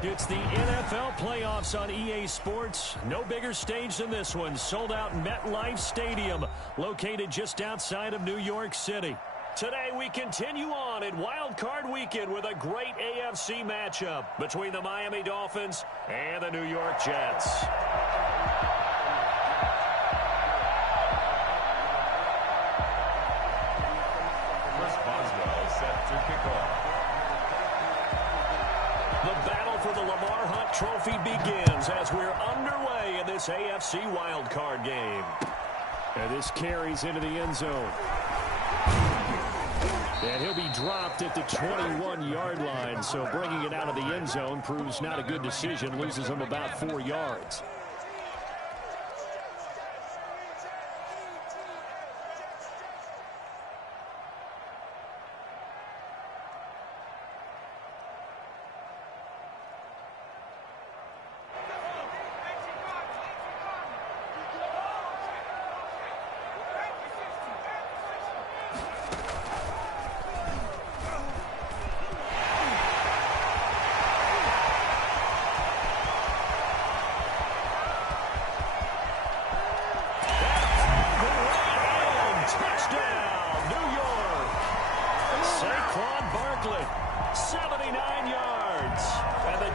It's the NFL playoffs on EA Sports. No bigger stage than this one. Sold out MetLife Stadium, located just outside of New York City. Today we continue on in Wild Card Weekend with a great AFC matchup between the Miami Dolphins and the New York Jets. Set to kick off. The battle for the Lamar Hunt Trophy begins as we're underway in this AFC wildcard game. And this carries into the end zone. And he'll be dropped at the 21-yard line, so bringing it out of the end zone proves not a good decision, loses him about 4 yards.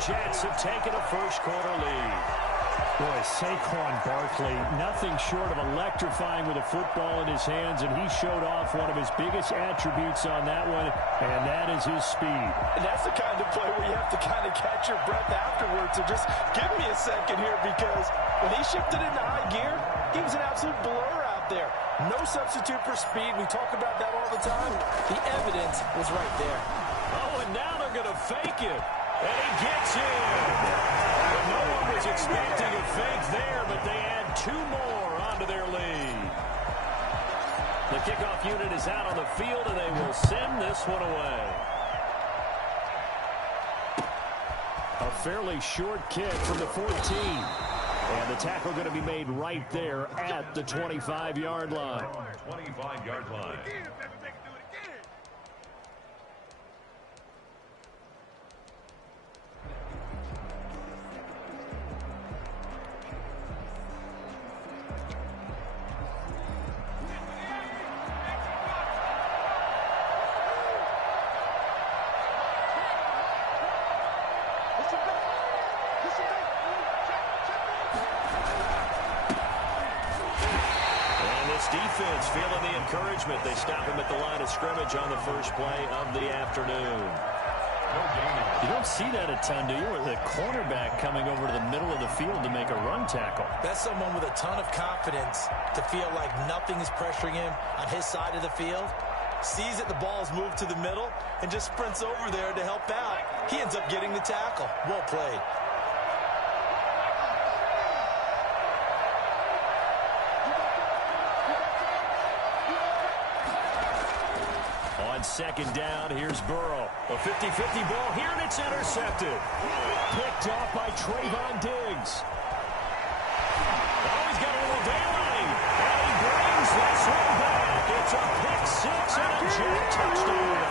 Jets have taken a first-quarter lead. Boy, Saquon Barkley, nothing short of electrifying with a football in his hands, and he showed off one of his biggest attributes on that one, and that is his speed. And that's the kind of play where you have to kind of catch your breath afterwards. So just give me a second here, because when he shifted into high gear, he was an absolute blur out there. No substitute for speed. We talk about that all the time. The evidence was right there. Oh, and now they're going to fake it. And he gets in. And no one was expecting a fake there, but they add 2 more onto their lead. The kickoff unit is out on the field, and they will send this one away. A fairly short kick from the 14. And the tackle going to be made right there at the 25-yard line. 25-yard line. Defense feeling the encouragement. They stop him at the line of scrimmage on the first play of the afternoon. You don't see that a ton, do you? Or the cornerback coming over to the middle of the field to make a run tackle. That's someone with a ton of confidence to feel like nothing is pressuring him on his side of the field. Sees that the ball is moved to the middle and just sprints over there to help out. He ends up getting the tackle. Well played. Second down, here's Burrow. A 50-50 ball here, and it's intercepted. Picked off by Trayvon Diggs. Oh, he's got a little daylight. And he brings this one back. It's a pick 6 and a Jet touchdown.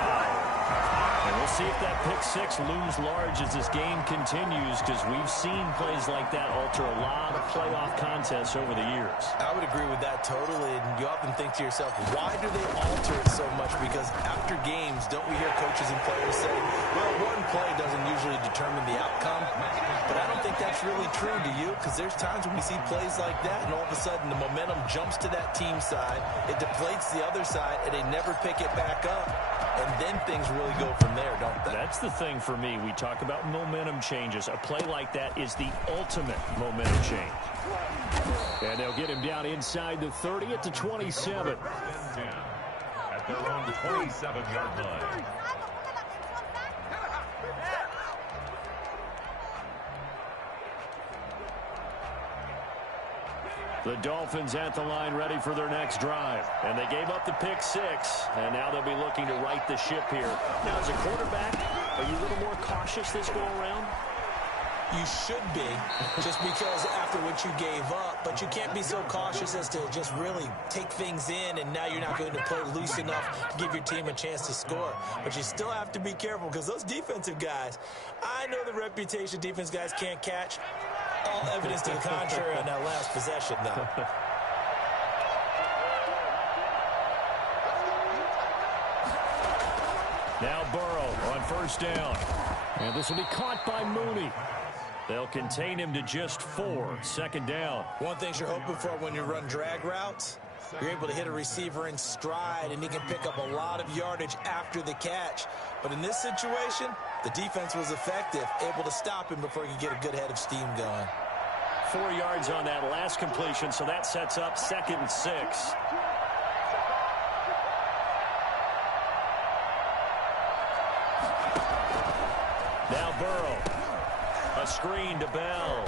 And we'll see if that pick 6 looms large as this game continues, because we've seen plays like that alter a lot of playoff contests over the years. I would agree with that totally. And you often think to yourself, why do they alter it so much? Because after games, don't we hear coaches and players say, well, one play doesn't usually determine the outcome? But I don't think that's really true, do you? Because there's times when we see plays like that, and all of a sudden the momentum jumps to that team side, it deflates the other side, and they never pick it back up. And then things really go from there, don't they? That's the thing for me. We talk about momentum changes. A play like that is the ultimate momentum change. And they'll get him down inside the 30 at the 27. At their own 27-yard line. The Dolphins at the line ready for their next drive. And they gave up the pick 6, and now they'll be looking to right the ship here. Now, as a quarterback, are you a little more cautious this go around? You should be, just because after what you gave up, but you can't be so cautious as to just really take things in, and now you're not going to play loose enough to give your team a chance to score. But you still have to be careful, because those defensive guys, I know the reputation defense guys can't catch. All evidence to the contrary on that last possession, though. Now Burrow on first down. And this will be caught by Mooney. They'll contain him to just 4. Second down. One thing you're hoping for when you run drag routes, you're able to hit a receiver in stride, and he can pick up a lot of yardage after the catch. But in this situation, the defense was effective, able to stop him before he could get a good head of steam going. 4 yards on that last completion, so that sets up 2nd and 6. Now Burrow. A screen to Bell.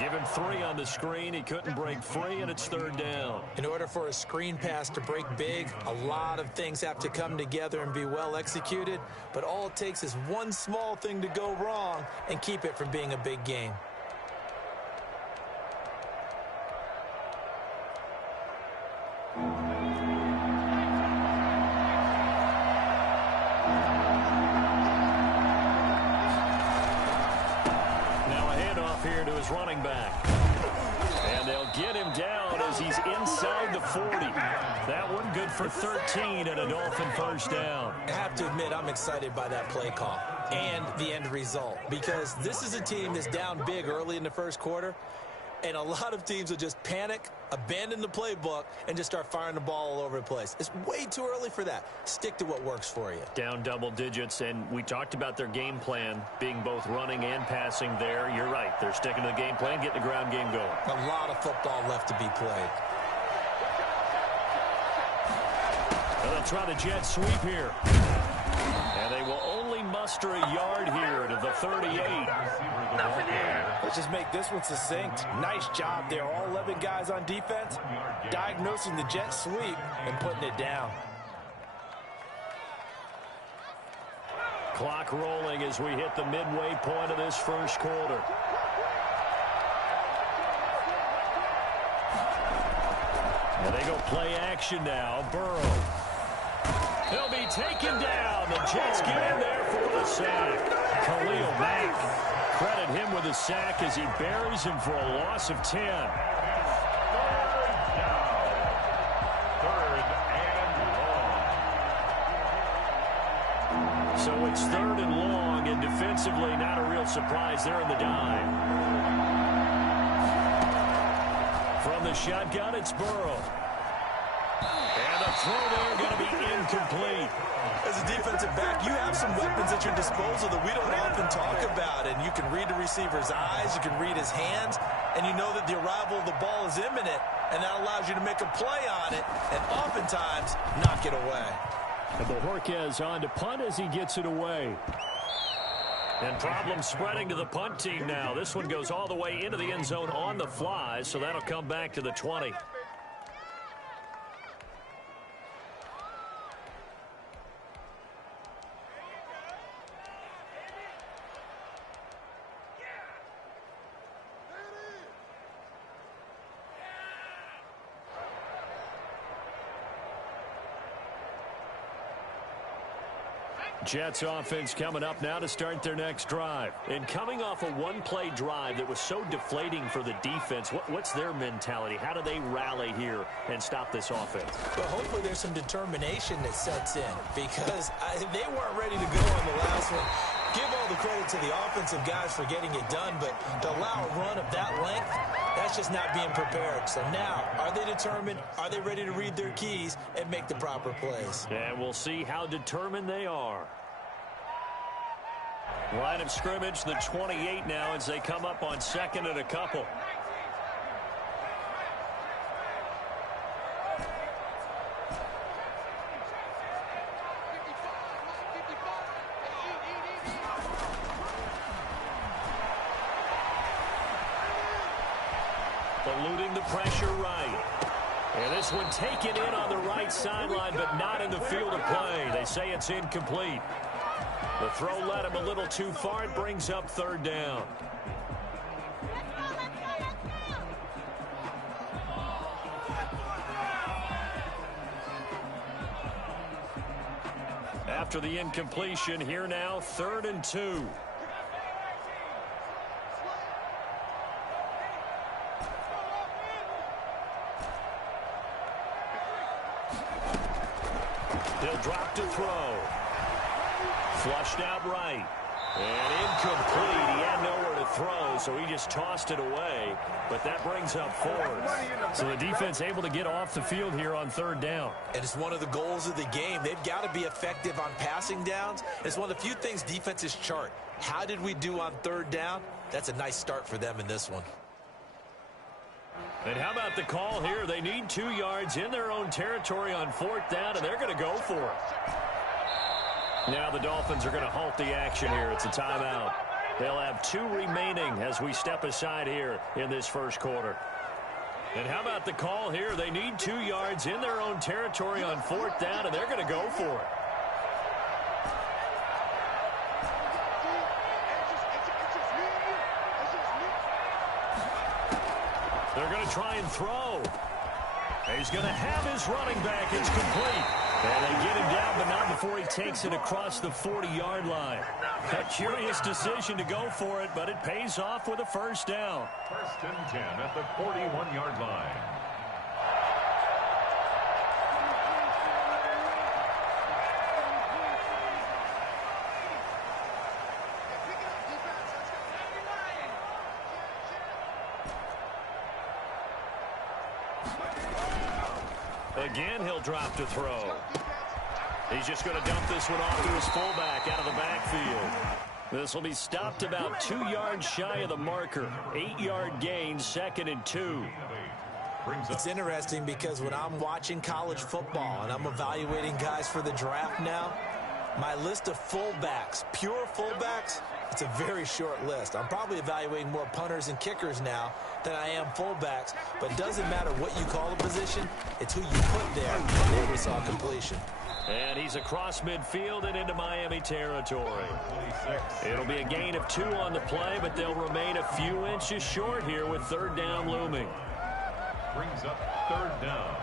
Give him 3 on the screen. He couldn't break free, and it's 3rd down. In order for a screen pass to break big, a lot of things have to come together and be well executed. But all it takes is one small thing to go wrong and keep it from being a big game. Here to his running back. And they'll get him down as he's inside the 40. That one good for 13 and a Dolphin first down. I have to admit, I'm excited by that play call and the end result, because this is a team that's down big early in the first quarter, and a lot of teams will just panic, abandon the playbook, and just start firing the ball all over the place. It's way too early for that. Stick to what works for you. Down double digits, and we talked about their game plan being both running and passing there. You're right. They're sticking to the game plan, getting the ground game going. A lot of football left to be played. Well, they'll try the jet sweep here. And they will only muster a yard here to the 38. Let's just make this one succinct. Nice job there. All 11 guys on defense diagnosing the jet sweep and putting it down. Clock rolling as we hit the midway point of this first quarter. And they go play action now. Burrow. He'll be taken down. The Jets get in there for the sack. Khalil Mack. Credit him with a sack as he buries him for a loss of 10. 3rd and long. So it's 3rd and long, and defensively not a real surprise. They're in the dive. From the shotgun, it's Burrow. And the throw there going to be incomplete. As a defensive back, you have some weapons at your disposal that we don't often talk about. And you can read the receiver's eyes, you can read his hands, and you know that the arrival of the ball is imminent, and that allows you to make a play on it and oftentimes knock it away. And Bojorquez on to punt as he gets it away. And problems spreading to the punt team now. This one goes all the way into the end zone on the fly, so that'll come back to the 20. Jets offense coming up now to start their next drive. And coming off a one-play drive that was so deflating for the defense, what's their mentality? How do they rally here and stop this offense? Well, hopefully there's some determination that sets in, because they weren't ready to go on the last one. Give all the credit to the offensive guys for getting it done, but to allow a run of that length, that's just not being prepared. So now, are they determined? Are they ready to read their keys and make the proper plays? And we'll see how determined they are. Line of scrimmage, the 28 now as they come up on 2nd and a couple. Eluding the pressure right. And this one taken in on the right sideline, but not in the field of play. They say it's incomplete. The throw led him a little too far. It brings up third down. After the incompletion, here now, 3rd and 2. He'll drop to throw. Flushed out right. And incomplete. He had nowhere to throw, so he just tossed it away. But that brings up 4th. So the defense able to get off the field here on 3rd down. And it's one of the goals of the game. They've got to be effective on passing downs. It's one of the few things defenses chart. How did we do on 3rd down? That's a nice start for them in this one. And how about the call here? They need 2 yards in their own territory on 4th down, and they're going to go for it. Now the Dolphins are going to halt the action here. It's a timeout. They'll have 2 remaining as we step aside here in this first quarter. And how about the call here? They need 2 yards in their own territory on 4th down, and they're going to go for it. They're going to try and throw. He's going to have his running back. It's complete. And they get him down, but not before he takes it across the 40-yard line. A curious decision to go for it, but it pays off with a first down. 1st and 10 at the 41-yard line. Again, he'll drop to throw. He's just going to dump this one off to his fullback out of the backfield. This will be stopped about 2 yards shy of the marker. 8-yard gain, 2nd and 2. It's interesting because when I'm watching college football and I'm evaluating guys for the draft now, my list of fullbacks, pure fullbacks, it's a very short list. I'm probably evaluating more punters and kickers now than I am fullbacks, but it doesn't matter what you call the position, it's who you put there. There we saw completion. And he's across midfield and into Miami territory. It'll be a gain of 2 on the play, but they'll remain a few inches short here with 3rd down looming. Brings up 3rd down.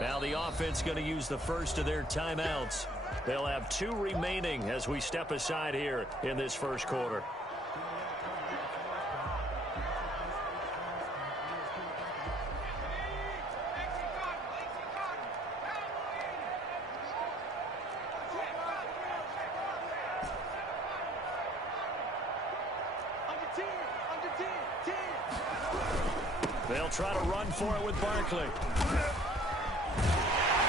Now the offense going to use the first of their timeouts. They'll have 2 remaining as we step aside here in this first quarter. They'll try to run for it with Barkley.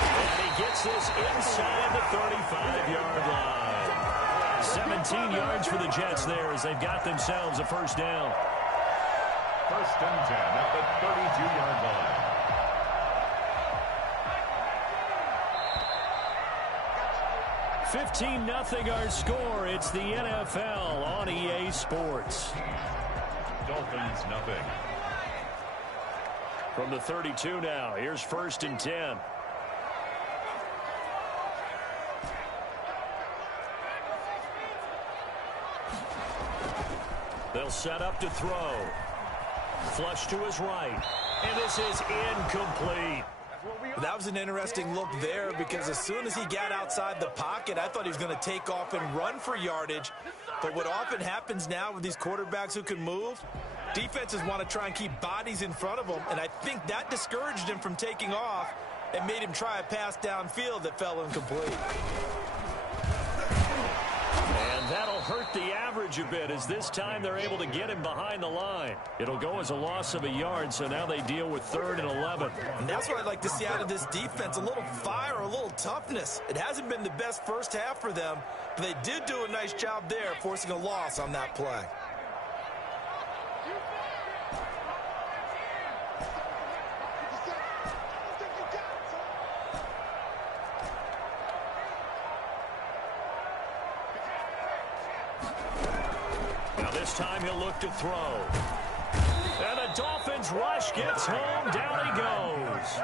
And he gets this inside the 35-yard line. 17 yards for the Jets there as they've got themselves a first down. 1st and 10 at the 32-yard line. $15-0 our score. It's the NFL on EA Sports. Dolphins nothing. From the 32 now, here's 1st and 10. They'll set up to throw. Flush to his right. And this is incomplete. That was an interesting look there because as soon as he got outside the pocket, I thought he was going to take off and run for yardage. But what often happens now with these quarterbacks who can move, defenses want to try and keep bodies in front of them, and I think that discouraged him from taking off and made him try a pass downfield that fell incomplete. And that'll hurt the average a bit as this time they're able to get him behind the line. It'll go as a loss of a yard, so now they deal with 3rd and 11. And that's what I'd like to see out of this defense, a little fire, a little toughness. It hasn't been the best first half for them, but they did do a nice job there, forcing a loss on that play. Now this time he'll look to throw. And the Dolphins Dolphins rush gets home. Down he goes.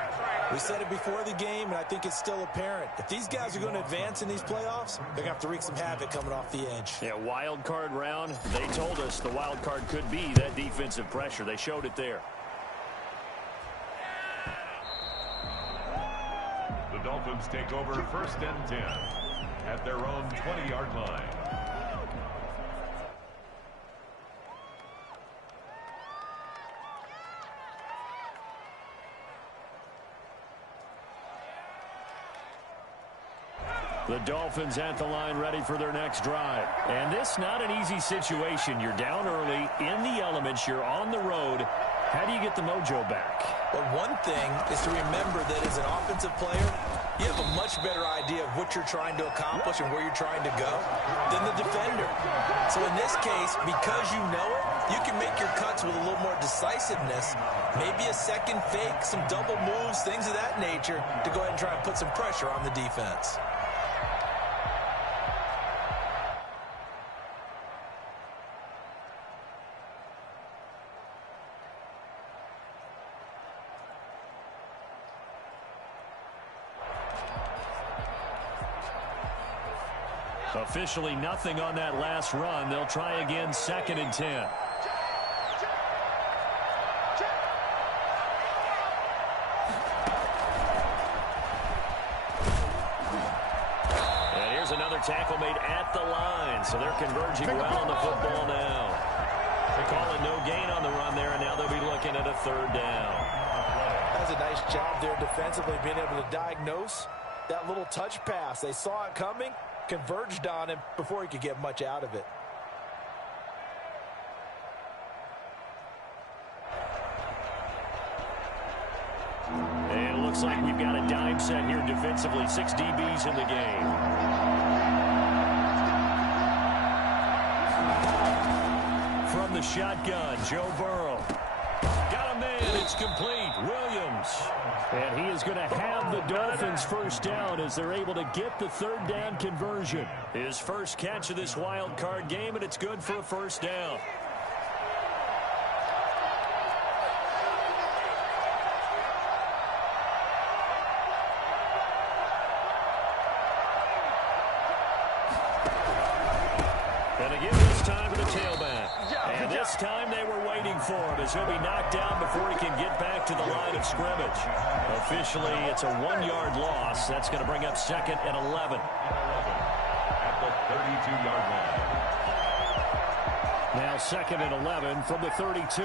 We said it before the game, and I think it's still apparent. If these guys are going to advance in these playoffs, they're going to have to wreak some havoc coming off the edge. Yeah, wild card round. They told us the wild card could be that defensive pressure. They showed it there. The Dolphins take over 1st and 10 at their own 20-yard line. The Dolphins at the line ready for their next drive. And this not an easy situation. You're down early, in the elements, you're on the road. How do you get the mojo back? Well, one thing is to remember that as an offensive player, you have a much better idea of what you're trying to accomplish and where you're trying to go than the defender. So in this case, because you know it, you can make your cuts with a little more decisiveness, maybe a second fake, some double moves, things of that nature, to go ahead and try and put some pressure on the defense. Officially nothing on that last run. They'll try again, 2nd and 10. And here's another tackle made at the line. So they're converging well on the football now. They call it no gain on the run there, and now they'll be looking at a 3rd down. That's a nice job there defensively, being able to diagnose that little touch pass. They saw it coming, converged on him before he could get much out of it. And it looks like we've got a dime set here defensively. 6 DBs in the game. From the shotgun, Joe Burrow. Got a man. It's complete. Williams. And he is going to have the Dolphins 1st down as they're able to get the 3rd down conversion. His first catch of this wild card game, and it's good for a 1st down. And again this time to the tailback. And this time they were waiting for him as he'll be knocked down before he can get back to the line of scrimmage. Officially, it's a 1-yard loss. That's going to bring up 2nd and 11. At the 32-yard line. Now 2nd and 11 from the 32.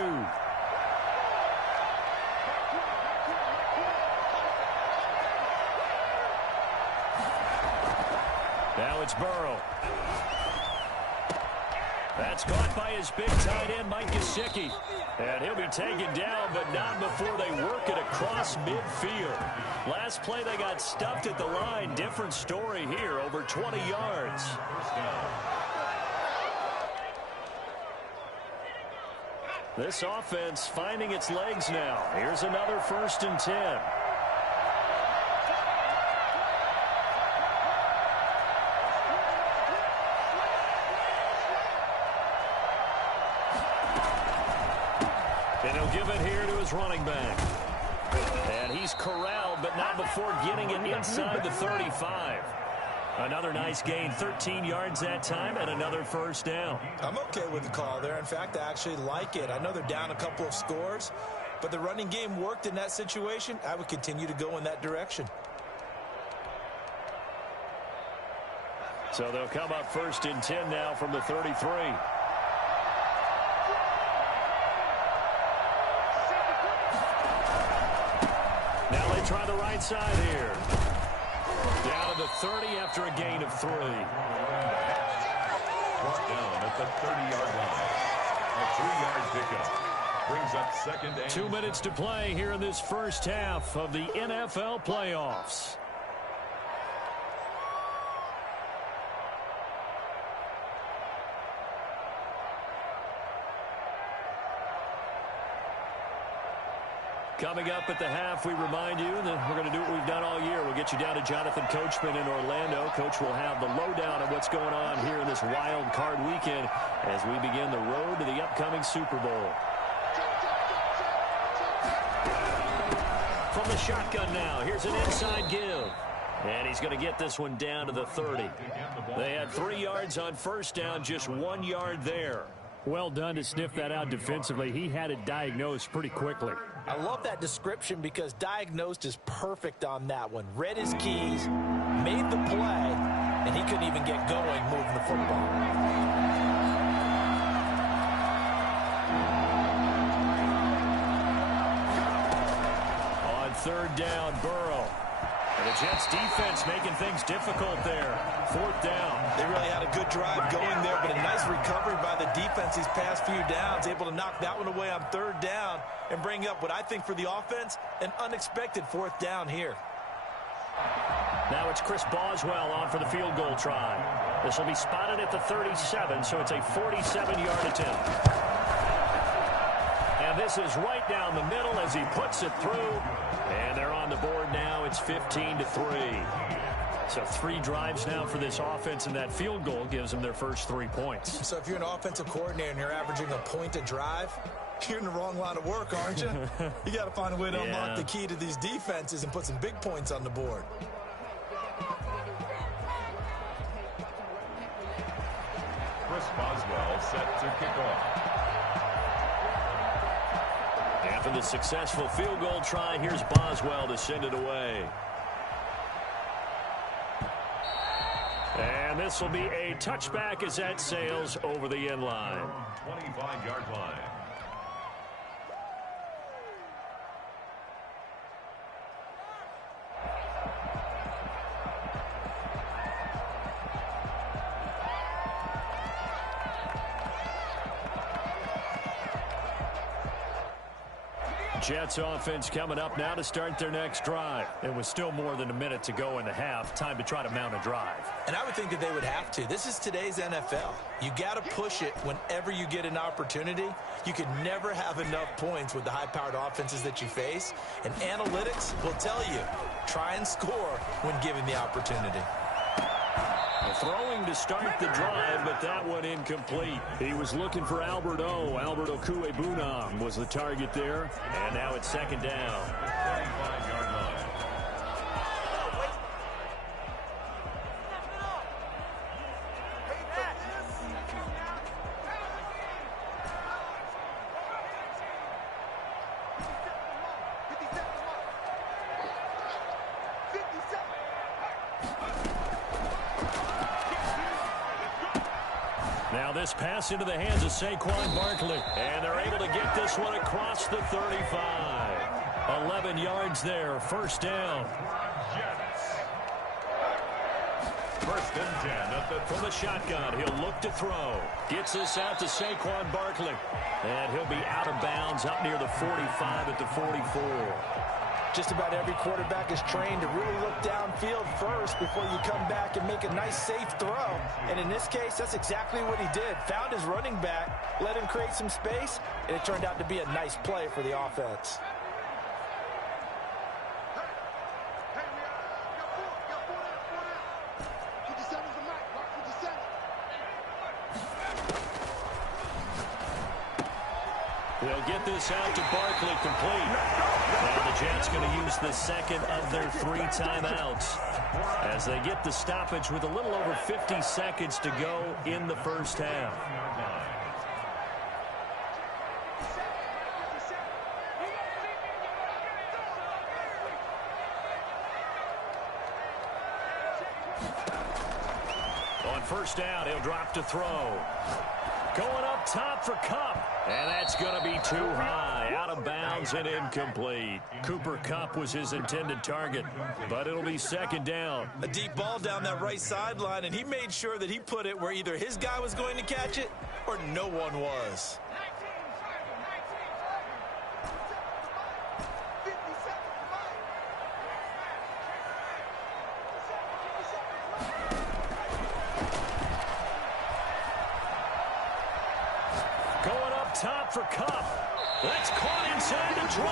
Now it's Burrow. That's caught by his big tight end, Mike Gesicki. And he'll be taken down, but not before they work it across midfield. Last play, they got stuffed at the line. Different story here, over 20 yards. This offense finding its legs now. Here's another 1st and 10. And he'll give it here to his running back. And he's corralled, but not before getting it inside the 35. Another nice gain, 13 yards that time, and another 1st down. I'm okay with the call there. In fact, I actually like it. I know they're down a couple of scores, but the running game worked in that situation. I would continue to go in that direction. So they'll come up 1st and 10 now from the 33. Now they try the right side here. Down to the 30 after a gain of 3. Brought down at the 30-yard line. A 3-yard pickup. Brings up 2nd and 2 minutes to play here in this first half of the NFL playoffs. Coming up at the half, we remind you that we're going to do what we've done all year. We'll get you down to Jonathan Coachman in Orlando. Coach will have the lowdown of what's going on here in this wild card weekend as we begin the road to the upcoming Super Bowl. the shotgun now. Here's an inside give. And he's going to get this one down to the 30. They had 3 yards on first down, just 1 yard there. Well done to sniff that out defensively. He had it diagnosed pretty quickly. I love that description because diagnosed is perfect on that one. Read his keys, made the play, and he couldn't even get going moving the football. On third down, Burrow. And the Jets defense making things difficult there. Fourth down. They really had a good drive going there, but a nice recovery by the defense these past few downs, able to knock that one away on third down and bring up what I think for the offense, an unexpected fourth down here. Now it's Chris Boswell on for the field goal try. This will be spotted at the 37, so it's a 47-yard attempt. And this is right down the middle as he puts it through. And they're on the board now. It's 15-3. So 3 drives now for this offense, and that field goal gives them their first 3 points. So if you're an offensive coordinator and you're averaging a point a drive, you're in the wrong line of work, aren't you? You got to find a way to unlock the key to these defenses and put some big points on the board. Chris Boswell set to kick off. After the successful field goal try, here's Boswell to send it away. And this will be a touchback as that sails over the end line. 25-yard line. Jets offense coming up now to start their next drive. It was still more than a minute to go in the half. Time to try to mount a drive. And I would think that they would have to. This is today's NFL. You got to push it whenever you get an opportunity. You could never have enough points with the high-powered offenses that you face. And analytics will tell you, try and score when given the opportunity. Throwing to start the drive, but that one incomplete. He was looking for Albert Okuebunam was the target there. And now it's second down. 25-yard line. Now this pass into the hands of Saquon Barkley. And they're able to get this one across the 35. 11 yards there. First down. Jets. First and 10 at the From the shotgun, he'll look to throw. Gets this out to Saquon Barkley. And he'll be out of bounds up near the 45 at the 44. Just about every quarterback is trained to really look downfield first before you come back and make a nice, safe throw. And in this case, that's exactly what he did. Found his running back, let him create some space, and it turned out to be a nice play for the offense. They'll get this out to Barkley complete. And the Jets going to use the second of their 3 timeouts as they get the stoppage with a little over 50 seconds to go in the first half. On first down, he'll drop to throw. Going up top for Kupp. And that's going to be too high. Out of bounds and incomplete. Cooper Kupp was his intended target, but it'll be second down. A deep ball down that right sideline, and he made sure that he put it where either his guy was going to catch it or no one was. Top for Kupp. That's caught inside the 20.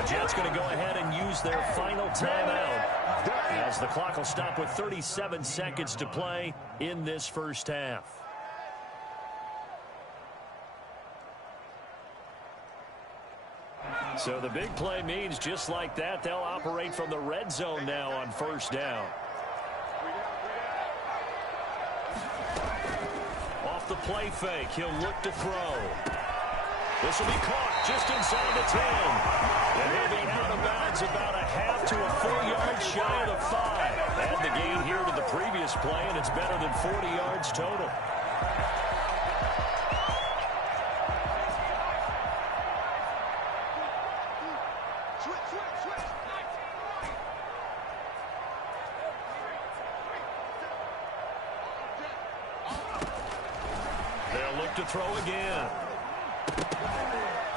The Jets going to go ahead and use their final timeout as the clock will stop with 37 seconds to play in this first half. So the big play means just like that, they'll operate from the red zone now on first down. Off the play fake, he'll look to throw. This will be caught just inside the 10. And he'll be out of bounds about a half to a full yard shy of the 5. Add the gain here to the previous play, and it's better than 40 yards total. They'll look to throw again.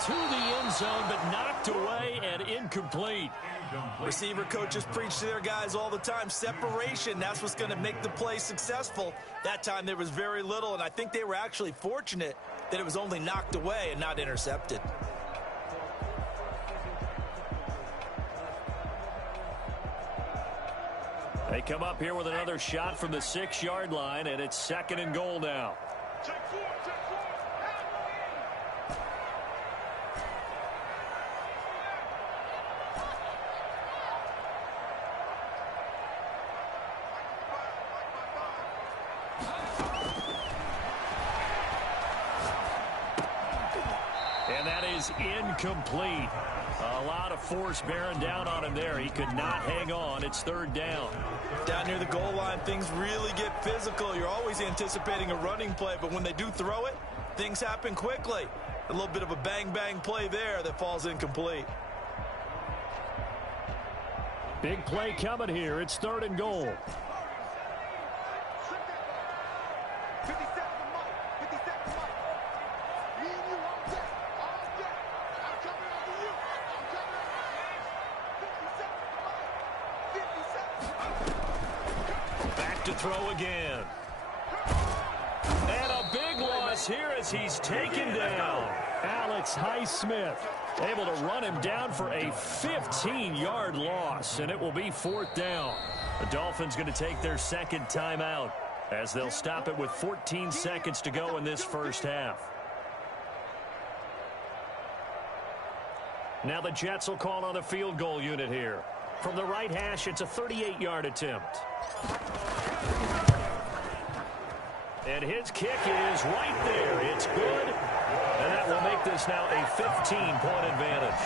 To the end zone, but knocked away and incomplete. Receiver coaches preach to their guys all the time. Separation, that's what's going to make the play successful. That time there was very little, and I think they were actually fortunate that it was only knocked away and not intercepted. They come up here with another shot from the 6-yard line, and it's 2nd and goal now. And that is incomplete. A lot of force bearing down on him there. He could not hang on. It's 3rd down. Down near the goal line, things really get physical. You're always anticipating a running play, but when they do throw it, things happen quickly. A little bit of a bang-bang play there that falls incomplete. Big play coming here. It's 3rd and goal. To throw again. And a big loss here as he's taken down. Alex Highsmith able to run him down for a 15-yard loss, and it will be 4th down. The Dolphins going to take their 2nd timeout as they'll stop it with 14 seconds to go in this first half. Now the Jets will call on the field goal unit here. From the right hash, it's a 38-yard attempt. And his kick is right there. It's good. And that will make this now a 15-point advantage.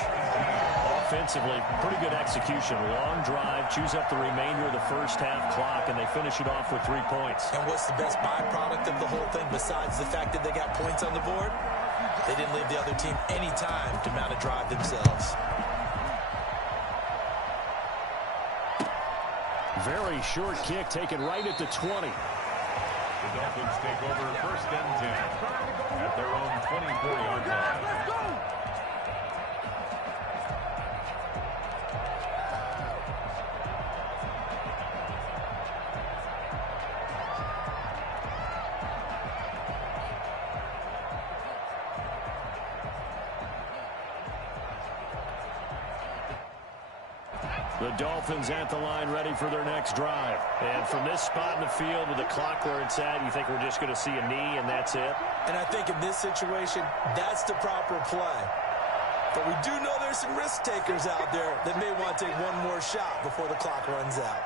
Offensively, pretty good execution. Long drive, chews up the remainder of the first half clock, and they finish it off with 3 points. And what's the best byproduct of the whole thing besides the fact that they got points on the board? They didn't leave the other team any time to mount a drive themselves. Very short kick taken right at the 20. The Dolphins take over 1st and 10 at their own 24-yard line. The Dolphins at the line ready for their next drive. And from this spot in the field with the clock where it's at, you think we're just going to see a knee and that's it? And I think in this situation, that's the proper play. But we do know there's some risk takers out there that may want to take one more shot before the clock runs out.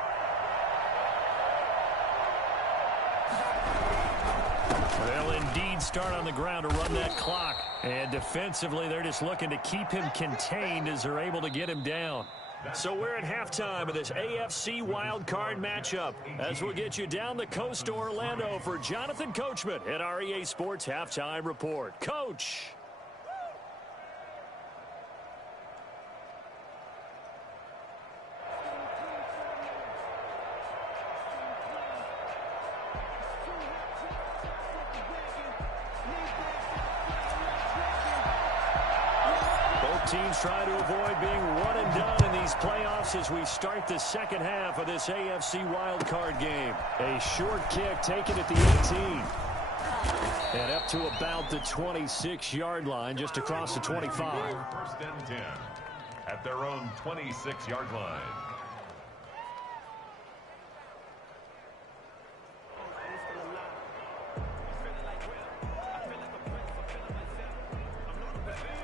They'll indeed start on the ground to run that clock. And defensively, they're just looking to keep him contained as they're able to get him down. So we're at halftime of this AFC wildcard matchup as we'll get you down the coast to Orlando for Jonathan Coachman at our EA Sports Halftime Report. Coach. Teams trying to avoid being one and done in these playoffs as we start the second half of this AFC wildcard game. A short kick taken at the 18. And up to about the 26-yard line, just across the 25. 1st and 10 at their own 26-yard line.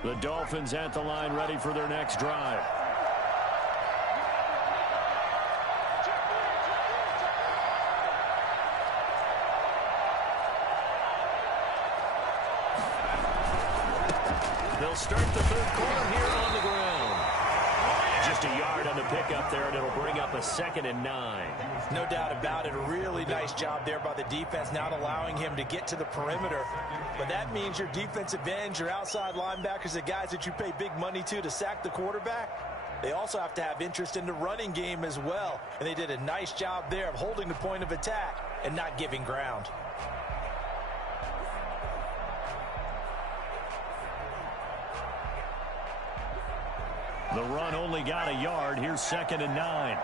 The Dolphins at the line ready for their next drive. They'll start the third quarter here on the ground. Just a yard on the pickup there, and it'll bring up a 2nd and 9. No doubt about it. A really nice job there by the defense, not allowing him to get to the perimeter. But that means your defensive ends, your outside linebackers, the guys that you pay big money to sack the quarterback, they also have to have interest in the running game as well. And they did a nice job there of holding the point of attack and not giving ground. The run only got a yard. Here's 2nd and 9.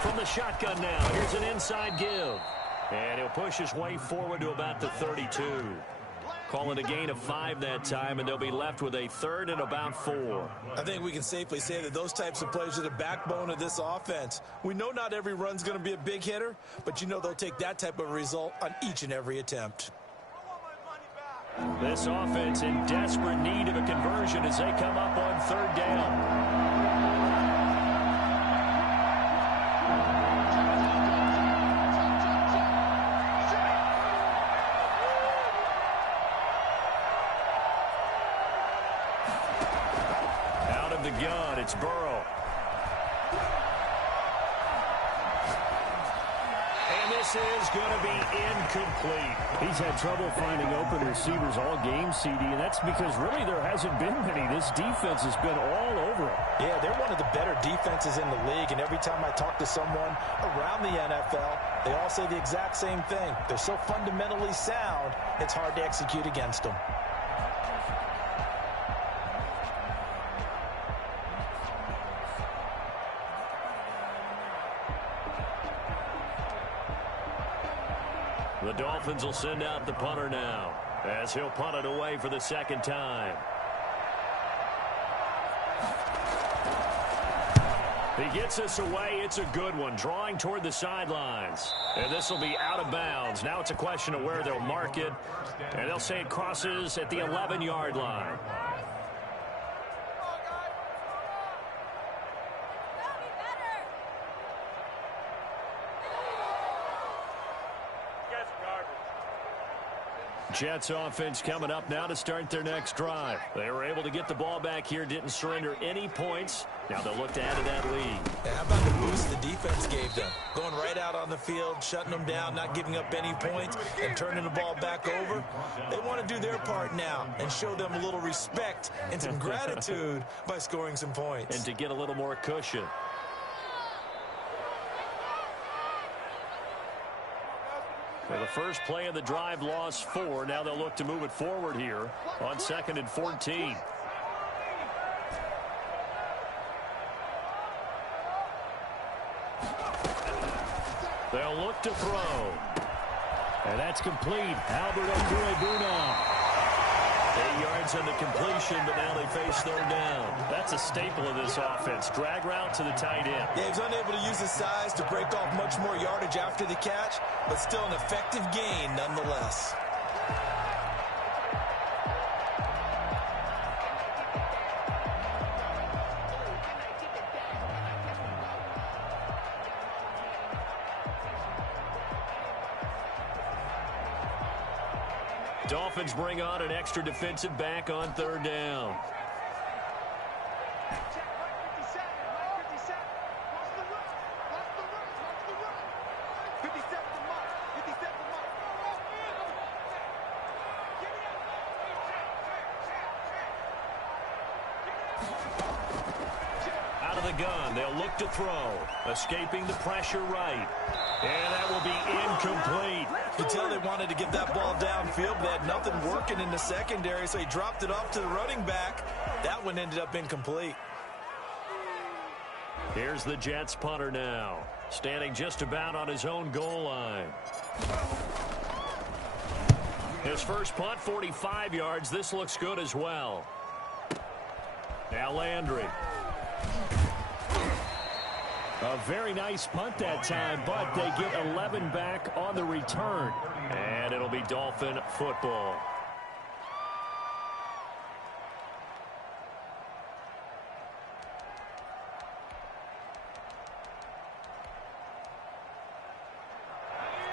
From the shotgun now, here's an inside give. And he'll push his way forward to about the 32. Call it a gain of 5 that time, and they'll be left with a 3rd and about 4. I think we can safely say that those types of plays are the backbone of this offense. We know not every run's going to be a big hitter, but you know they'll take that type of result on each and every attempt. This offense in desperate need of a conversion as they come up on 3rd down. Out of the gun, it's Burrow. And this is going to be incomplete. He's had trouble finding open receivers all game, CD, and that's because really there hasn't been many. This defense has been all over him. Yeah, they're one of the better defenses in the league, and every time I talk to someone around the NFL, they all say the exact same thing. They're so fundamentally sound, it's hard to execute against them. The Dolphins will send out the punter now as he'll punt it away for the 2nd time. He gets this away. It's a good one, drawing toward the sidelines. And this will be out of bounds. Now it's a question of where they'll mark it. And they'll say it crosses at the 11-yard line. Jets offense coming up now to start their next drive. They were able to get the ball back here, didn't surrender any points. Now they'll look to add to that lead. Yeah, how about the boost the defense gave them? Going right out on the field, shutting them down, not giving up any points, and turning the ball back over. They want to do their part now and show them a little respect and some gratitude by scoring some points. And to get a little more cushion. Well, the first play of the drive lost 4. Now they'll look to move it forward here on 2nd and 14. They'll look to throw. And that's complete. Albert Okwuegbunam. 8 yards on the completion, but now they face 3rd down. That's a staple of this offense. Drag route to the tight end. Yeah, he's unable to use his size to break off much more yardage after the catch, but still an effective gain nonetheless. Dolphins bring on an extra defensive back on 3rd down. Out of the gun, they'll look to throw. Escaping the pressure right. And that will be incomplete. You tell they wanted to get that ball downfield, but they had nothing working in the secondary, so he dropped it off to the running back. That one ended up incomplete. Here's the Jets punter now, standing just about on his own goal line. His first punt, 45 yards. This looks good as well. Now Landry. A very nice punt that time, but they get 11 back on the return. And it'll be Dolphin football.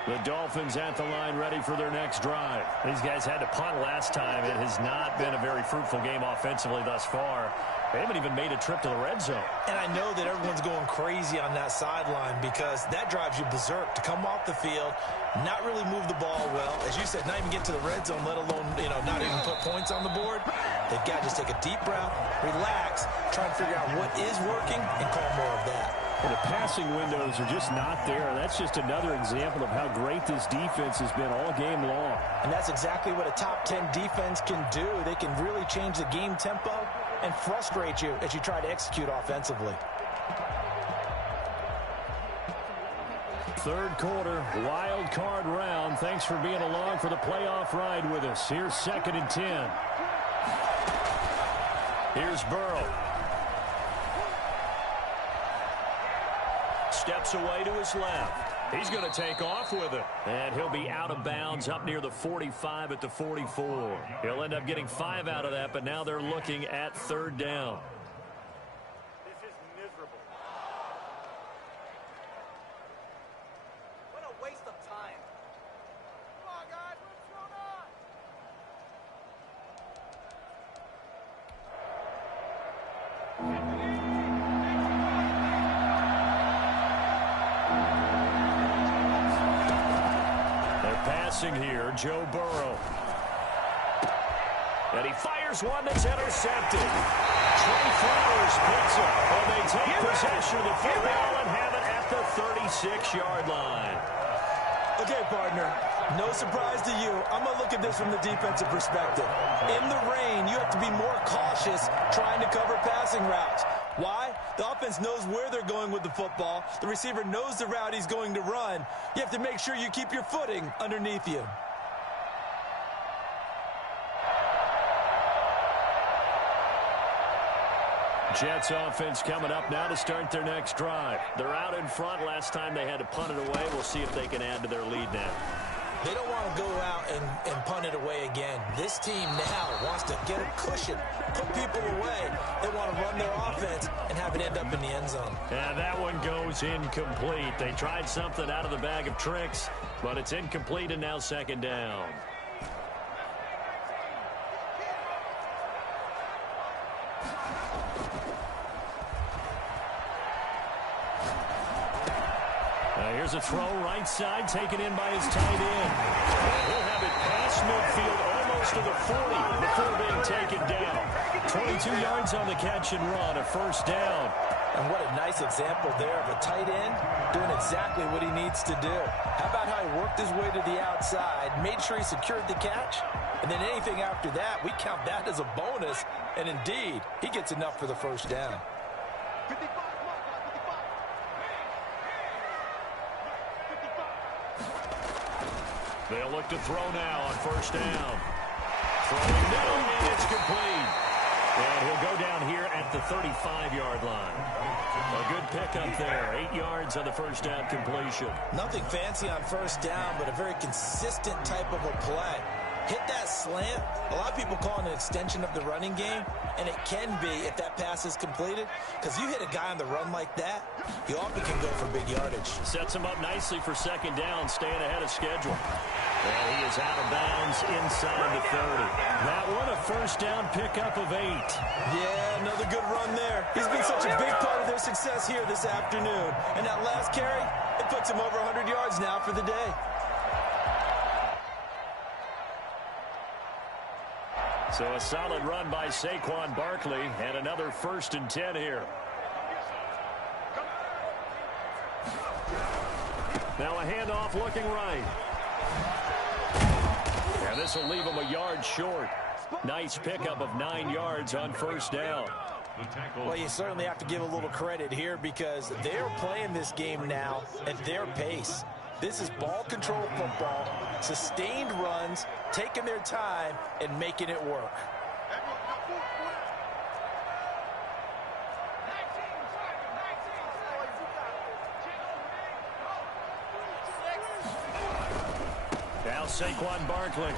The Dolphins at the line ready for their next drive. These guys had to punt last time. It has not been a very fruitful game offensively thus far. They haven't even made a trip to the red zone. And I know that everyone's going crazy on that sideline because that drives you berserk to come off the field, not really move the ball well. As you said, not even get to the red zone, let alone, not even put points on the board. They've got to just take a deep breath, relax, try and figure out what is working, and call more of that. Well, the passing windows are just not there. That's just another example of how great this defense has been all game long. And that's exactly what a top 10 defense can do. They can really change the game tempo and frustrate you as you try to execute offensively. Third quarter, wild card round. Thanks for being along for the playoff ride with us. Here's 2nd and 10. Here's Burrow. Steps away to his left. He's going to take off with it. And he'll be out of bounds up near the 45 at the 44. He'll end up getting 5 out of that, but now they're looking at 3rd down. This is miserable. What a waste of time. Come on, guys. What's going on? Passing here, Joe Burrow. And he fires one that's intercepted. Trey Flowers picks it. And they take possession of the football and have it at the 36-yard line. Okay, partner, no surprise to you. I'm going to look at this from the defensive perspective. In the rain, you have to be more cautious trying to cover passing routes. Why? The offense knows where they're going with the football. The receiver knows the route he's going to run. You have to make sure you keep your footing underneath you. Jets offense coming up now to start their next drive. They're out in front. Last time they had to punt it away. We'll see if they can add to their lead now. They don't want to go out and punt it away again. This team now wants to get a cushion, put people away. They want to run their offense and have it end up in the end zone. And that one goes incomplete. They tried something out of the bag of tricks, but it's incomplete and now 2nd down. Here's a throw right side taken in by his tight end. And he'll have it past midfield almost to the 40 before being taken down. 22 yards on the catch and run, a 1st down. And what a nice example there of a tight end doing exactly what he needs to do. How about how he worked his way to the outside, made sure he secured the catch, and then anything after that, we count that as a bonus. And indeed, he gets enough for the 1st down. They'll look to throw now on 1st down. Throwing no, and it's complete. And he'll go down here at the 35-yard line. A good pickup there. 8 yards on the 1st down completion. Nothing fancy on 1st down, but a very consistent type of a play. Hit that slant. A lot of people call it an extension of the running game, and it can be if that pass is completed, because you hit a guy on the run like that, you often can go for big yardage. Sets him up nicely for 2nd down, staying ahead of schedule. And he is out of bounds inside the 30. That one, a 1st down pickup of 8. Yeah, another good run there. He's been such a big part of their success here this afternoon. And that last carry, it puts him over 100 yards now for the day. So a solid run by Saquon Barkley, and another 1st and 10 here. Now a handoff looking right. And this will leave him a yard short. Nice pickup of 9 yards on 1st down. Well, you certainly have to give a little credit here because they're playing this game now at their pace. This is ball control football, sustained runs, taking their time, and making it work. Saquon Barkley.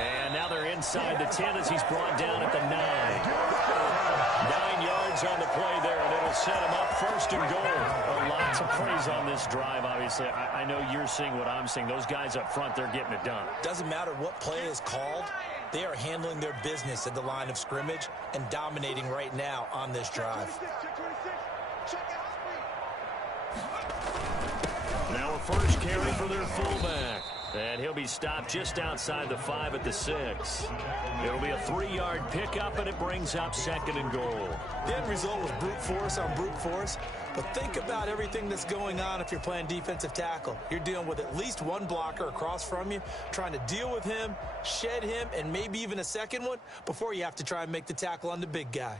And now they're inside the 10 as he's brought down at the 9. 9 yards on the play there, and it'll set him up first and goal. Well, lots of praise on this drive, obviously. I know you're seeing what I'm seeing. Those guys up front, they're getting it done. Doesn't matter what play is called. They are handling their business at the line of scrimmage and dominating right now on this drive. Now a first carry for their fullback. And he'll be stopped just outside the 5 at the 6. It'll be a 3-yard pickup, and it brings up second and goal. The end result was brute force on brute force. But think about everything that's going on if you're playing defensive tackle. You're dealing with at least one blocker across from you, trying to deal with him, shed him, and maybe even a second one before you have to try and make the tackle on the big guy.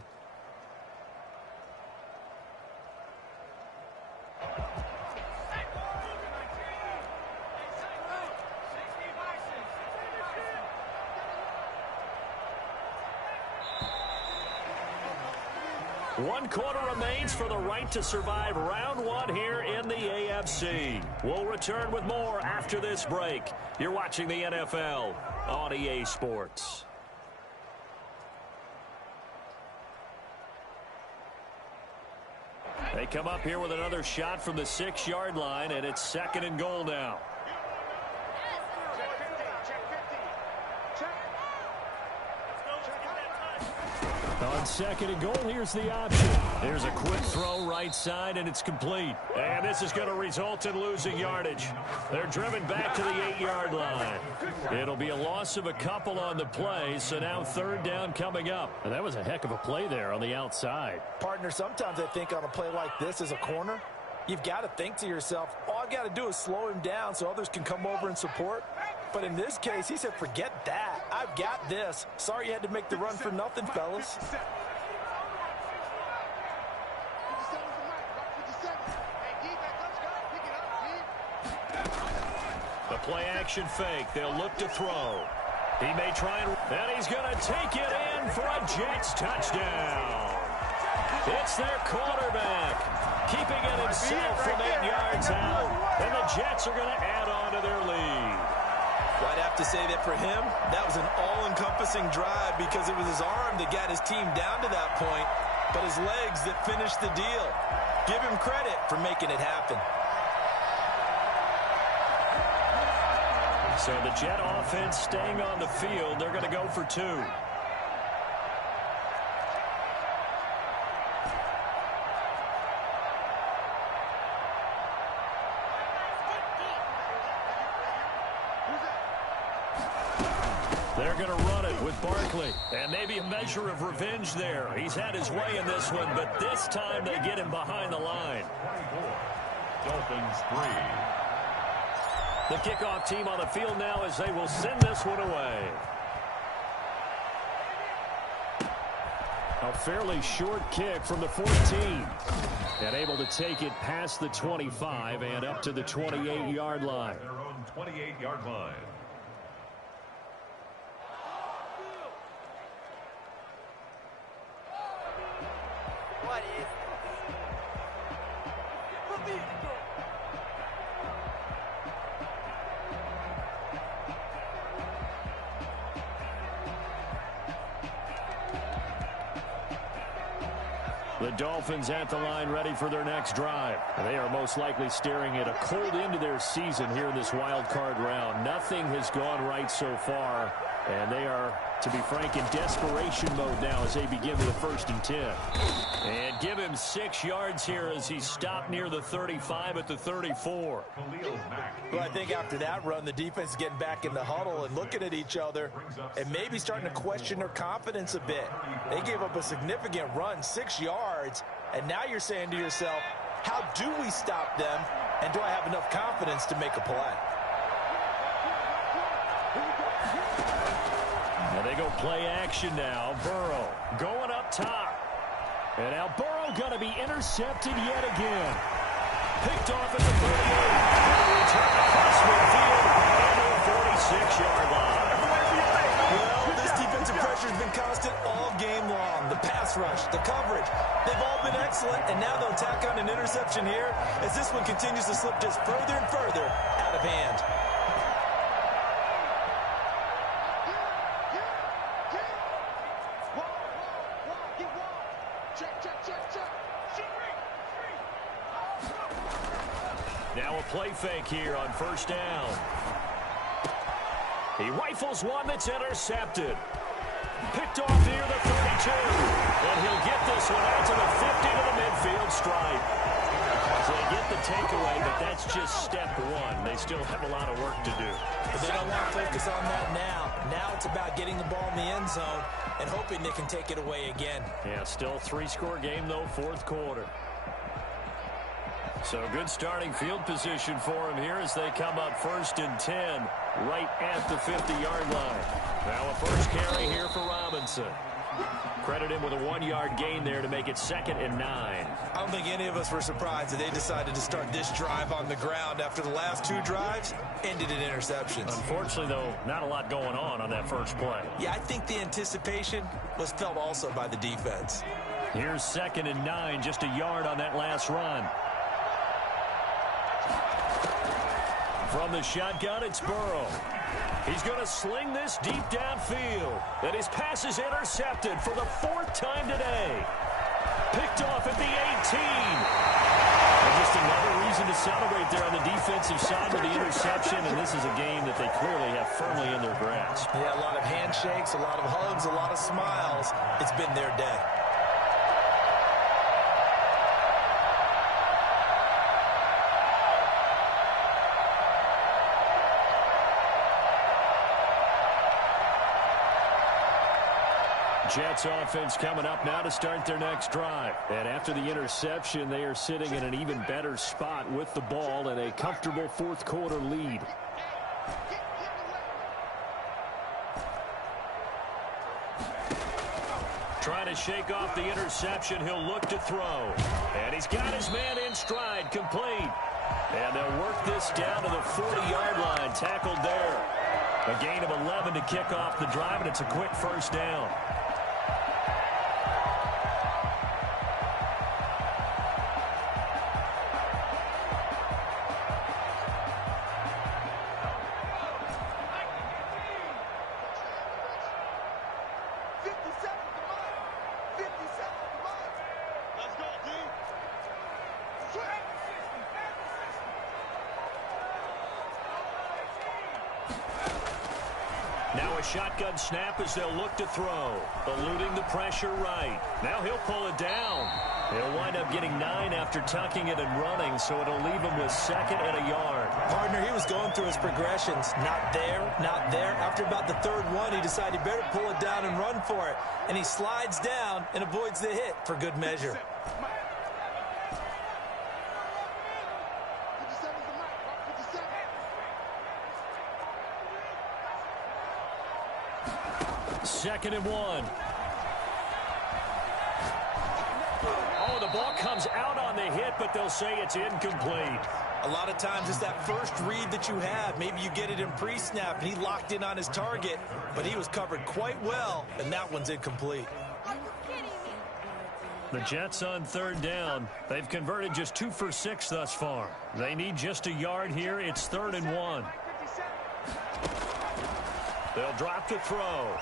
One quarter remains for the right to survive round 1 here in the AFC. We'll return with more after this break. You're watching the NFL on EA Sports. They come up here with another shot from the 6-yard line, and it's second and goal now. On second and goal, here's the option. Here's a quick throw right side, and it's complete. And this is going to result in losing yardage. They're driven back to the 8-yard line. It'll be a loss of a couple on the play, so now third down coming up. And that was a heck of a play there on the outside. Partner, sometimes I think on a play like this as a corner, you've got to think to yourself, all I've got to do is slow him down so others can come over and support. But in this case, he said, forget that. I've got this. Sorry you had to make the run for nothing, fellas. The play action fake. They'll look to throw. He may try and he's going to take it in for a Jets touchdown. It's their quarterback, keeping it himself from 8 yards out. And the Jets are going to add on to their lead. Well, I'd have to say that for him, that was an all-encompassing drive because it was his arm that got his team down to that point, but his legs that finished the deal. Give him credit for making it happen. So the Jet offense staying on the field. They're going to go for 2. They're going to run it with Barkley. And maybe a measure of revenge there. He's had his way in this one, but this time they get him behind the line. Dolphins 3. The kickoff team on the field now as they will send this one away. A fairly short kick from the 14. And able to take it past the 25 and up to the 28-yard line. Their own 28-yard line. What is this? The Dolphins at the line ready for their next drive. They are most likely staring at a cold end to their season here in this wild card round. Nothing has gone right so far, and they are, to be frank, in desperation mode now as they begin with a 1st and 10. And give him 6 yards here as he's stopped near the 35 at the 34. Well, I think after that run, the defense is getting back in the huddle and looking at each other and maybe starting to question their confidence a bit. They gave up a significant run, 6 yards, and now you're saying to yourself, how do we stop them, and do I have enough confidence to make a play? And they go play action now. Burrow going up top. And now Burrow going to be intercepted yet again. Picked off at the 38. Return across midfield into the 46-yard line. Well, this defensive pressure has been constant all game long. The pass pass rush, the coverage. They've all been excellent, and now they'll tack on an interception here as this one continues to slip just further and further out of hand. Now a play fake here on first down. He rifles one that's intercepted. Picked off near the 32. And he'll get this one out to the 50 to the midfield stripe. So they get the takeaway, but that's just step one. They still have a lot of work to do. But they don't want to focus on that now. Now it's about getting the ball in the end zone and hoping they can take it away again. Yeah, still a three-score game, though, fourth quarter. So good starting field position for him here as they come up 1st and 10 right at the 50-yard line. Now a first carry here for Robinson. Credit him with a 1-yard gain there to make it 2nd and 9. I don't think any of us were surprised that they decided to start this drive on the ground after the last 2 drives ended in interceptions. Unfortunately, though, not a lot going on that first play. Yeah, I think the anticipation was felt also by the defense. Here's 2nd and 9, just a yard on that last run. From the shotgun, it's Burrow. He's going to sling this deep downfield. And his pass is intercepted for the 4th time today. Picked off at the 18. And just another reason to celebrate there on the defensive side with the interception. And this is a game that they clearly have firmly in their grasp. Yeah, a lot of handshakes, a lot of hugs, a lot of smiles. It's been their day. Jets offense coming up now to start their next drive. And after the interception, they are sitting in an even better spot with the ball and a comfortable fourth quarter lead. Trying to shake off the interception. He'll look to throw. And he's got his man in stride, complete. And they'll work this down to the 40-yard line, tackled there. A gain of 11 to kick off the drive, and it's a quick first down. Now a shotgun snap as they'll look to throw. Eluding the pressure right. Now he'll pull it down. He'll wind up getting 9 after tucking it and running, so it'll leave him with 2nd and a yard. Partner, he was going through his progressions. Not there, not there. After about the 3rd one, he decided he better pull it down and run for it. And he slides down and avoids the hit for good measure. Second and 1. Oh, the ball comes out on the hit, but they'll say it's incomplete. A lot of times it's that first read that you have. Maybe you get it in pre-snap, and he locked in on his target, but he was covered quite well, and that one's incomplete. The Jets on 3rd down. They've converted just 2 for 6 thus far. They need just a yard here. It's 3rd and 1. They'll drop to throw.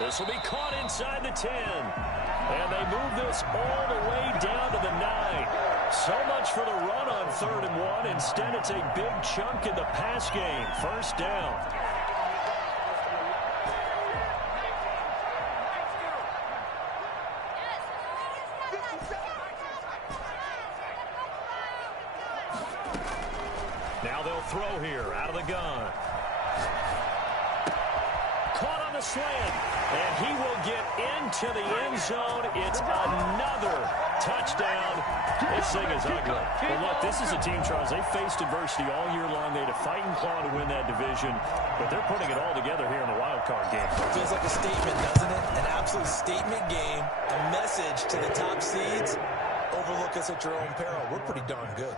This will be caught inside the 10. And they move this all the way down to the 9. So much for the run on 3rd and 1. Instead, it's a big chunk in the pass game. First down. Now they'll throw here out of the gun. Caught on the slant, and he will get into the end zone. It's another touchdown. This thing is ugly. But look, this is a team, Charles, they faced adversity all year long. They had to fight and claw to win that division, but they're putting it all together here in the wild card game. Feels like a statement, doesn't it? An absolute statement game, a message to the top seeds. Overlook us at your own peril. We're pretty darn good.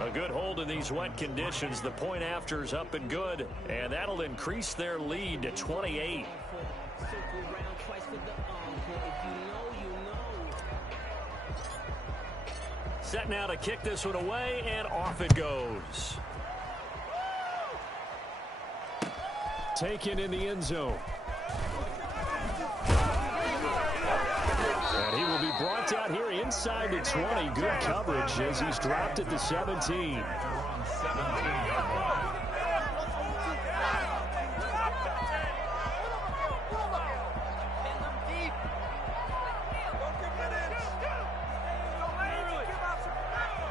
A good hold in these wet conditions. The point after is up and good, and that'll increase their lead to 28. Set now to kick this one away, and off it goes. Taken in the end zone. And he will be brought down here inside the 20. Good coverage as he's dropped at the 17.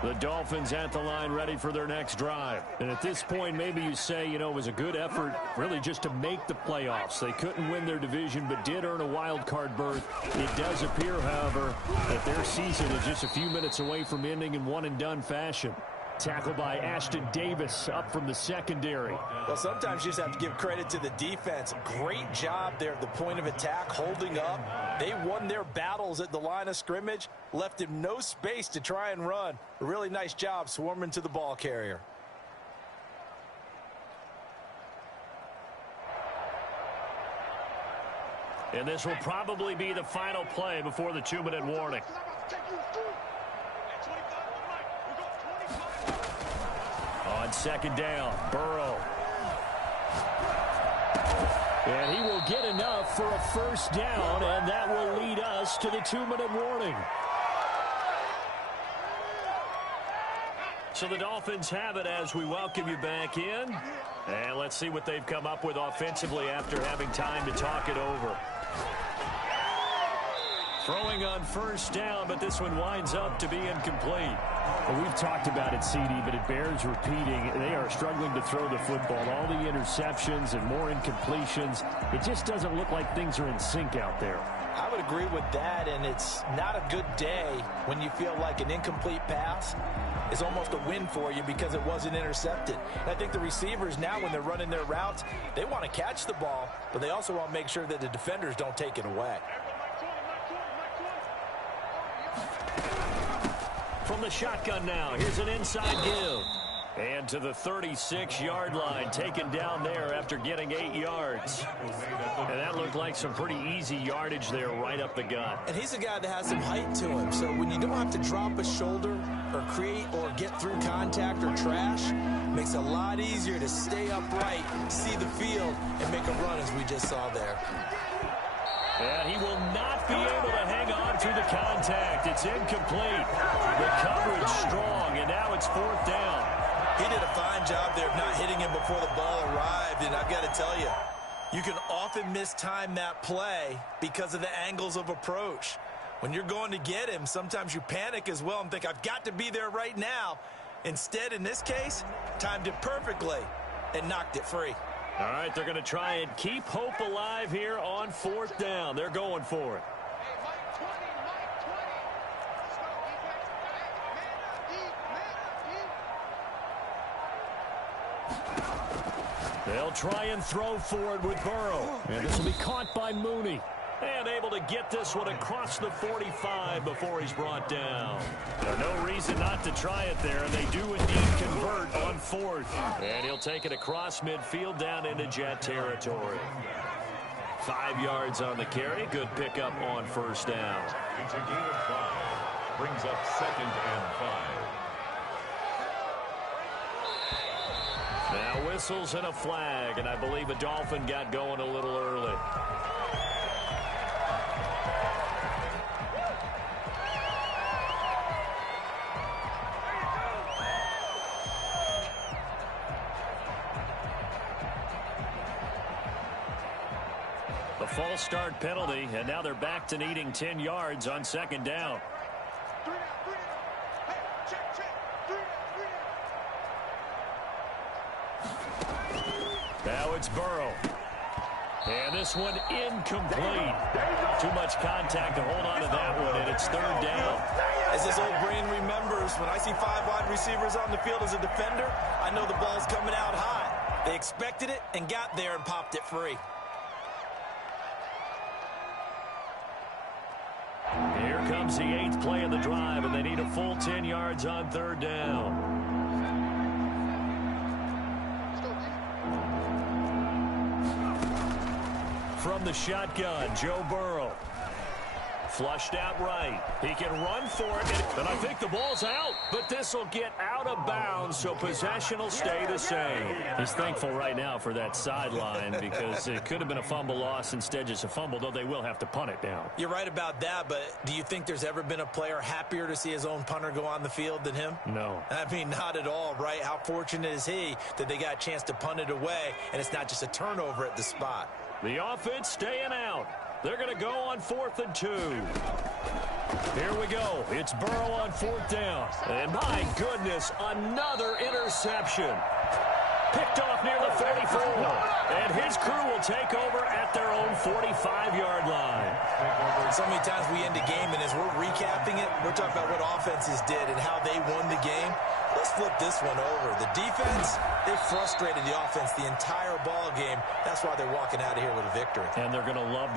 The Dolphins at the line ready for their next drive. And at this point, maybe you say, it was a good effort really just to make the playoffs. They couldn't win their division but did earn a wild card berth. It does appear, however, that their season is just a few minutes away from ending in one-and-done fashion. Tackled by Ashton Davis up from the secondary. Well, sometimes you just have to give credit to the defense. Great job there at the point of attack, holding up. They won their battles at the line of scrimmage, left him no space to try and run. A really nice job swarming to the ball carrier. And this will probably be the final play before the 2-minute warning. On second down, Burrow. And he will get enough for a first down, and that will lead us to the 2-minute warning. So the Dolphins have it as we welcome you back in. And let's see what they've come up with offensively after having time to talk it over. Throwing on first down, but this one winds up to be incomplete. Well, we've talked about it, CD, but it bears repeating. They are struggling to throw the football. All the interceptions and more incompletions. It just doesn't look like things are in sync out there. I would agree with that, and it's not a good day when you feel like an incomplete pass is almost a win for you because it wasn't intercepted. And I think the receivers now, when they're running their routes, they want to catch the ball, but they also want to make sure that the defenders don't take it away. From the shotgun now, here's an inside give. And to the 36-yard line, taken down there after getting 8 yards. And that looked like some pretty easy yardage there right up the gut. And he's a guy that has some height to him, so when you don't have to drop a shoulder or create or get through contact or trash, makes it a lot easier to stay upright, see the field, and make a run as we just saw there. And he will not be able to hang on through the contact. It's incomplete. The coverage strong, and now it's fourth down. He did a fine job there of not hitting him before the ball arrived, and I've got to tell you, you can often mistime that play because of the angles of approach. When you're going to get him, sometimes you panic as well and think, I've got to be there right now. Instead, in this case, timed it perfectly and knocked it free. All right, they're going to try and keep hope alive here on fourth down. They're going for it. They'll try and throw forward with Burrow. And this will be caught by Mooney. And able to get this one across the 45 before he's brought down. No reason not to try it there, and they do indeed convert on fourth. And he'll take it across midfield down into Jet territory. 5 yards on the carry. Good pickup on first down. It's a gain of 5. Brings up 2nd and 5. Now whistles and a flag, and I believe a Dolphin got going a little early. A false start penalty, and now they're back to needing 10 yards on second down. Now it's Burrow. And this one incomplete. Too much contact to hold on to that one, and it's third down. As this old brain remembers, when I see 5 wide receivers on the field as a defender, I know the ball's coming out high. They expected it and got there and popped it free. Here comes the 8th play of the drive, and they need a full 10 yards on third down. From the shotgun, Joe Burrow. Flushed out right. He can run for it, and I think the ball's out. But this will get out of bounds, so possession will stay the same. He's thankful right now for that sideline because it could have been a fumble loss, instead just a fumble, though they will have to punt it down. You're right about that, but do you think there's ever been a player happier to see his own punter go on the field than him? No. I mean, not at all, right? How fortunate is he that they got a chance to punt it away, and it's not just a turnover at the spot. The offense staying out. They're going to go on 4th and 2. Here we go. It's Burrow on 4th down. And my goodness, another interception. Picked off near the 44. And his crew will take over at their own 45-yard line. So many times we end a game, and as we're recapping it, we're talking about what offenses did and how they won the game. Let's flip this one over. The defense, they frustrated the offense the entire ball game. That's why they're walking out of here with a victory. And they're going to love to